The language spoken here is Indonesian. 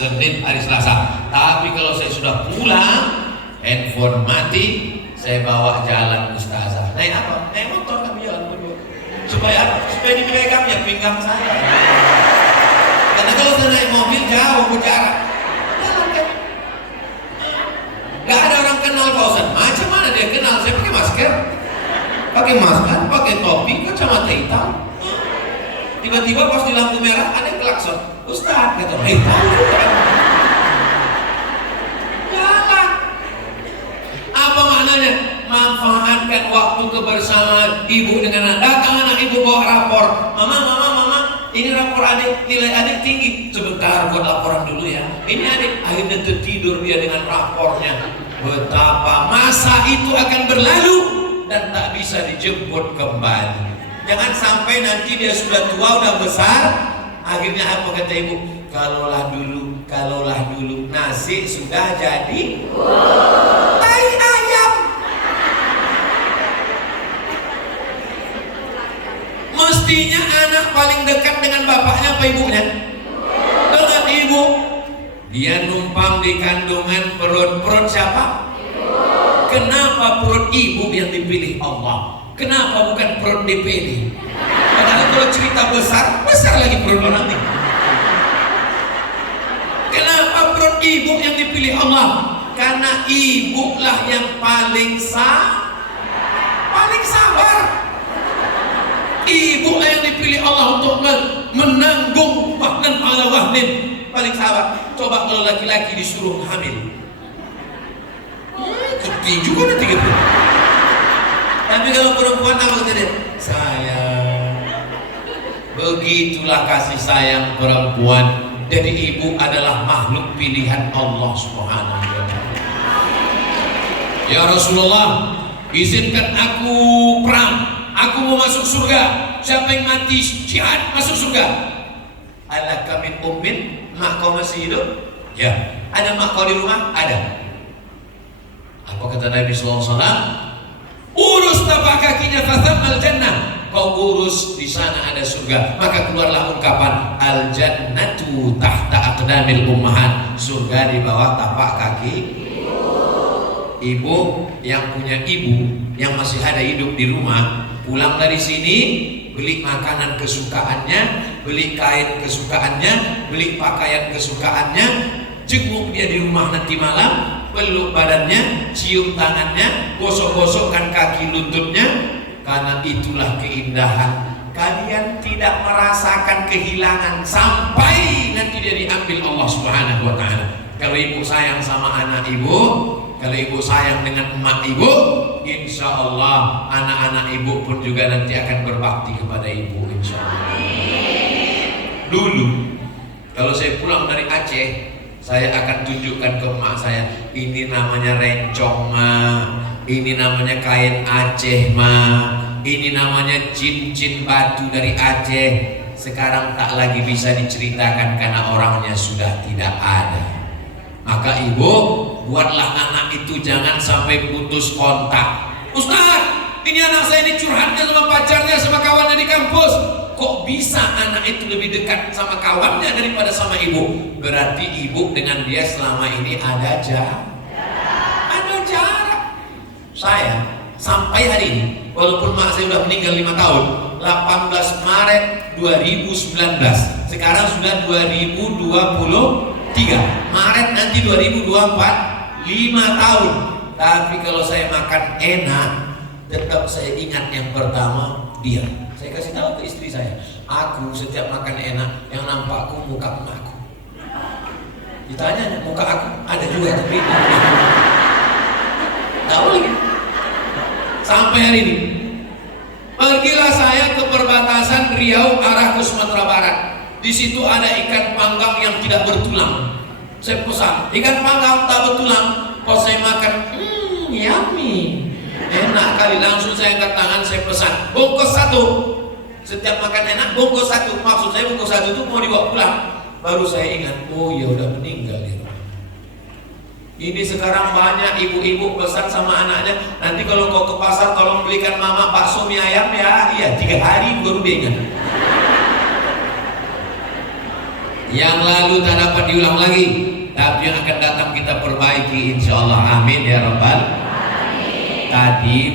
Senin, hari Selasa. Tapi kalau saya sudah pulang, handphone mati, saya bawa jalan ustazah. Naik apa? Naik motor kami jalan berdua. Supaya dipegang ya pinggang saya. Karena kalau saya naik mobil jauh berjarak. Jalan kan. Gak ada orang kenal Pak Ustaz. Macam mana dia kenal? Saya pakai masker, pakai topi, kacamata hitam. Tiba-tiba pas di lampu merah ada yang klakson. Ustaz kata, tahu juga. Jalan. Apa maknanya? Manfaatkan waktu kebersamaan ibu dengan anak. Datang anak ibu bawa rapor. Mama, ini rapor adik, nilai adik tinggi. Sebentar buat laporan dulu ya. Ini adik, akhirnya tertidur dia dengan rapornya. Betapa masa itu akan berlalu dan tak bisa dijemput kembali. Jangan sampai nanti dia sudah tua, udah besar. Akhirnya apa kata ibu? Kalaulah dulu nasi sudah jadi tai ayam. Mestinya anak paling dekat dengan bapaknya apa ibunya? Dengan ibu. Dia numpang di kandungan perut siapa? Kenapa perut ibu yang dipilih Allah? Kenapa bukan perut DPD? Padahal kalau cerita besar lagi perut orang ini. Kenapa perut ibu yang dipilih Allah? Karena ibulah yang paling sabar. Ibulah yang dipilih Allah untuk menanggung wahnan ala wahnin, paling sabar. Coba kalau laki-laki disuruh hamil, ketinju kan nanti gitu. Tapi kalau perempuan apa kata dia? Sayang. Begitulah kasih sayang perempuan. Jadi ibu adalah makhluk pilihan Allah Subhanahu wa ta'ala. Ya Rasulullah, izinkan aku perang. Aku mau masuk surga. Siapa yang mati jihad masuk surga. Alaka min ummin, mak kau masih hidup? Ya. Ada mak kau di rumah? Ada. Apa kata Nabi SAW? Urus tapak kakinya fathamal jannah. Kau urus, di sana ada surga. Maka keluarlah ungkapan al jannatu tahta aqdamil ummahat. Surga di bawah tapak kaki ibu. Yang punya ibu yang masih ada hidup di rumah, pulang dari sini beli makanan kesukaannya, beli kain kesukaannya, beli pakaian kesukaannya, jenguk dia di rumah nanti malam, peluk badannya, cium tangannya, gosok-gosokkan kaki lututnya. Karena itulah keindahan. Kalian tidak merasakan kehilangan sampai nanti dia diambil Allah Subhanahu wa ta'ala. Kalau ibu sayang sama anak ibu, kalau ibu sayang dengan emak ibu, insya Allah anak-anak ibu pun juga nanti akan berbakti kepada ibu, insya Allah. Dulu kalau saya pulang dari Aceh, saya akan tunjukkan ke emak saya, ini namanya rencong ma, ini namanya kain Aceh ma, ini namanya cincin batu dari Aceh. Sekarang tak lagi bisa diceritakan karena orangnya sudah tidak ada. Maka ibu, buatlah anak itu jangan sampai putus kontak. Ustaz, ini anak saya ini curhatnya sama pacarnya, sama kawannya di kampus. Kok bisa anak itu lebih dekat sama kawannya daripada sama ibu? Berarti ibu dengan dia selama ini ada jarak. Saya sampai hari ini, walaupun mak saya sudah meninggal 5 tahun, 18 Maret 2019, sekarang sudah 2023, Maret nanti 2024, 5 tahun. Tapi kalau saya makan enak, tetap saya ingat yang pertama dia. Saya kasih tahu ke istri saya, aku setiap makan enak yang nampakku muka emakku. Ditanya muka aku ada juga tapi tahu lagi. Sampai hari ini pergilah saya ke perbatasan Riau arah ke Sumatera Barat. Di situ ada ikan panggang yang tidak bertulang. Saya pesan ikan panggang tak bertulang. Kalau saya makan, yummy, enak kali. Langsung saya angkat tangan, saya pesan bungkus 1. Setiap makan enak bungkus 1. Maksud saya bungkus 1 itu mau dibawa pulang. Baru saya ingat, oh ya udah meninggal dia. Ini sekarang banyak ibu-ibu pesan sama anaknya, nanti kalau kau ke pasar tolong belikan mama bakso mie ayam ya. Iya, 3 hari baru dia ingat. Yang lalu tak dapat diulang lagi, tapi yang akan datang kita perbaiki insyaallah. Amin ya rabbal. Tadi